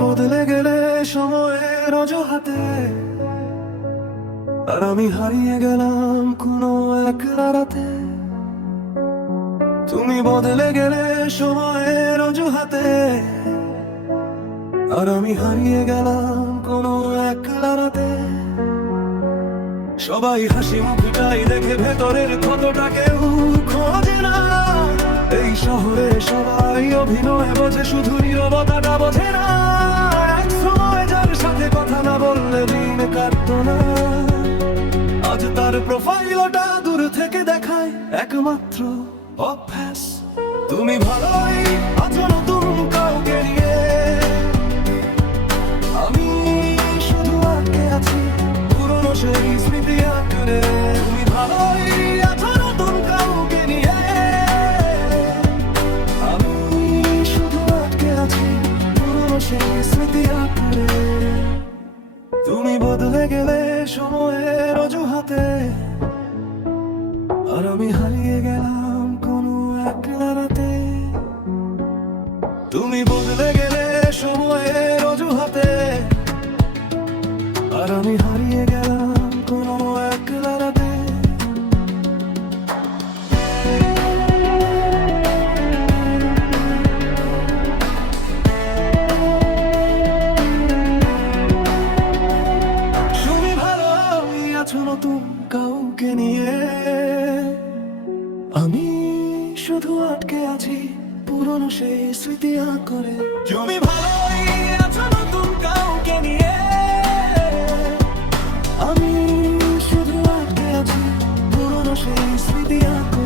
বদলে গেলে সময়ের অজুহাতে, আর আমি হারিয়ে গেলাম কোনো এক রাতে। তুমি বদলে গেলে সময়ের অজুহাতে, আর আমি হারিয়ে গেলাম কোনো এক রাতে। সবাই হাসি মুখটাই দেখে ভেতরের ক্ষতটা কেউ খোঁজে না। এই শহরে সবাই অভিনয় বোঝে, শুধু নীরবতাটা বোঝে না। এক সময় যার সাথে কথা না বললে দিন কাটতো না, আজ তার প্রোফাইলটা দূর থেকে দেখায় একমাত্র অভ্যাস। তুমি ভালোই আছো নতুন কাউকে নিয়ে, আমি শুধু আটকে আছি পুরনো সেই স্মৃতি আঁকড়ে। তুমি ভালোই আছো নতুন কাউকে নিয়ে, আমি শুধু আটকে আছি পুরনো সেই স্মৃতি আঁকড়ে। তুমি বদলে গেলে সময়ের অজুহাতে, আর আমি হারিয়ে গেলাম কোনো এক রাতে। তুমি বদলে গেলে সময়ের অজুহাতে, আর আমি হারিয়ে গেলাম কোনো এক রাতে। তুমি ভালোই আছো নতুন কাউকে নিয়ে, আমি শুধু আটকে আছি পুরনো সেই স্মৃতি আঁকড়ে। তুমি ভালোই আছো নতুন কাউকে নিয়ে, আমি শুধু আটকে আছি পুরনো সেই স্মৃতি আঁকড়ে।